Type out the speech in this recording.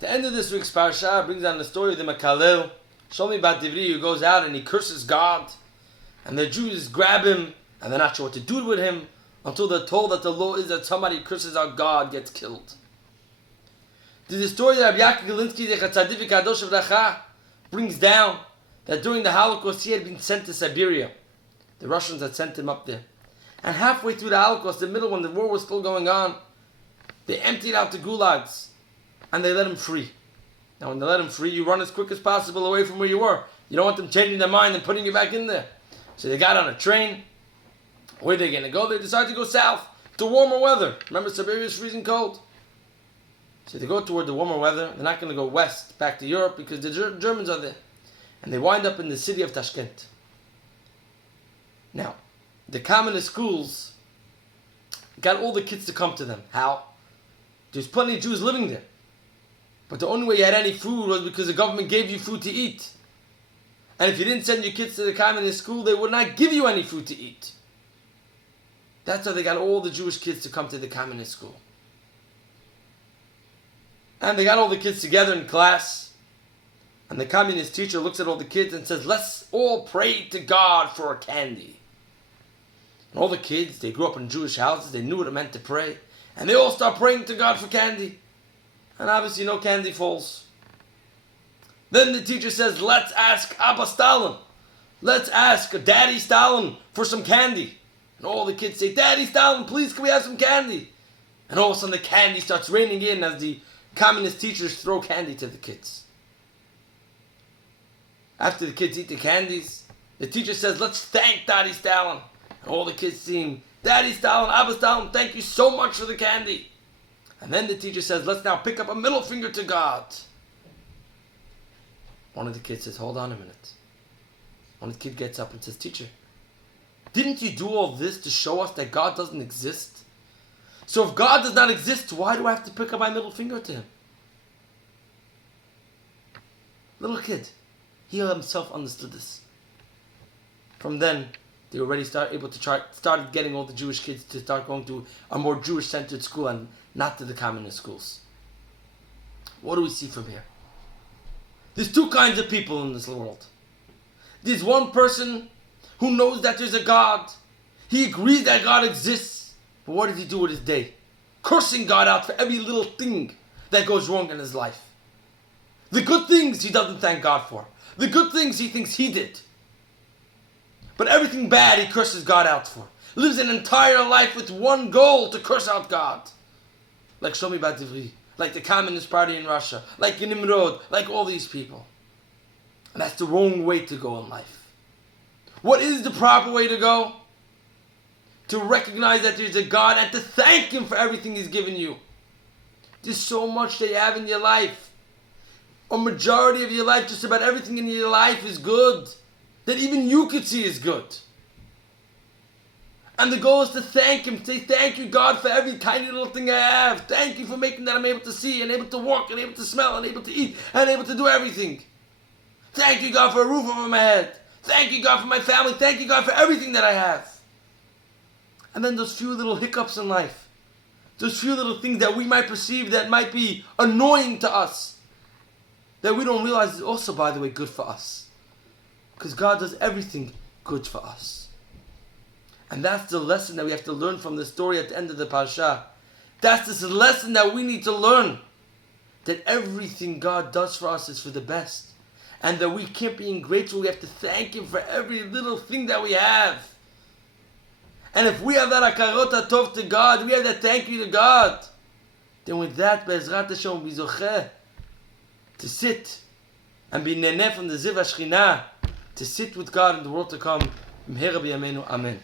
The end of this week's Parshat brings on the story of the Makalel, Shlomi bat Divri, who goes out and he curses God. And the Jews grab him, and they're not sure what to do with him, until they're told that the law is that somebody curses our God gets killed. There's a story that Rabbi Yaakov Galinsky, the Tzaddik Kadosh V'Racha, brings down that during the Holocaust he had been sent to Siberia. The Russians had sent him up there. And halfway through the Holocaust, the middle when the war was still going on, they emptied out the gulags and they let him free. Now when they let him free, you run as quick as possible away from where you were. You don't want them changing their mind and putting you back in there. So they got on a train. Where are they going to go? They decided to go south to warmer weather. Remember, Siberia is freezing cold. So they go toward the warmer weather. They're not going to go west back to Europe because the Germans are there. And they wind up in the city of Tashkent. Now, the communist schools got all the kids to come to them. How? There's plenty of Jews living there. But the only way you had any food was because the government gave you food to eat. And if you didn't send your kids to the communist school, they would not give you any food to eat. That's how they got all the Jewish kids to come to the communist school. And they got all the kids together in class. And the communist teacher looks at all the kids and says, let's all pray to God for a candy. And all the kids, they grew up in Jewish houses, they knew what it meant to pray. And they all start praying to God for candy. And obviously no candy falls. Then the teacher says, let's ask Abba Stalin. Let's ask Daddy Stalin for some candy. And all the kids say, Daddy Stalin, please can we have some candy? And all of a sudden the candy starts raining in as the communist teachers throw candy to the kids. After the kids eat the candies, the teacher says, let's thank Daddy Stalin. And all the kids sing, Daddy Stalin, Abba Stalin, thank you so much for the candy. And then the teacher says, let's now pick up a middle finger to God. One of the kids says, hold on a minute. One of the kids gets up and says, teacher, didn't you do all this to show us that God doesn't exist? So if God does not exist, why do I have to pick up my middle finger to him? Little kid, he himself understood this. From then, they already started getting all the Jewish kids to start going to a more Jewish-centered school and not to the communist schools. What do we see from here? There's two kinds of people in this world. There's one person who knows that there's a God. He agrees that God exists. But what does he do with his day? Cursing God out for every little thing that goes wrong in his life. The good things he doesn't thank God for. The good things he thinks he did. But everything bad he curses God out for. Lives an entire life with one goal, to curse out God. Like Shlomi bat Divri, like the Communist Party in Russia, like Nimrod, like all these people. And that's the wrong way to go in life. What is the proper way to go? To recognize that there's a God and to thank him for everything he's given you. There's so much that you have in your life. A majority of your life, just about everything in your life is good. That even you could see is good. And the goal is to thank him. Say, thank you, God, for every tiny little thing I have. Thank you for making that I'm able to see and able to walk and able to smell and able to eat and able to do everything. Thank you, God, for a roof over my head. Thank you, God, for my family. Thank you, God, for everything that I have. And then those few little hiccups in life. Those few little things that we might perceive that might be annoying to us. That we don't realize is also, by the way, good for us. Because God does everything good for us. And that's the lesson that we have to learn from the story at the end of the Parsha. That's this lesson that we need to learn. That everything God does for us is for the best. And that we can't be ungrateful. We have to thank him for every little thing that we have. And if we have that akarot hatov to God, we have that thank you to God, then with that, Be'ezrat Hashem, we zocheh to sit and be neneh from the Ziv HaShechinah, to sit with God in the world to come. Amen.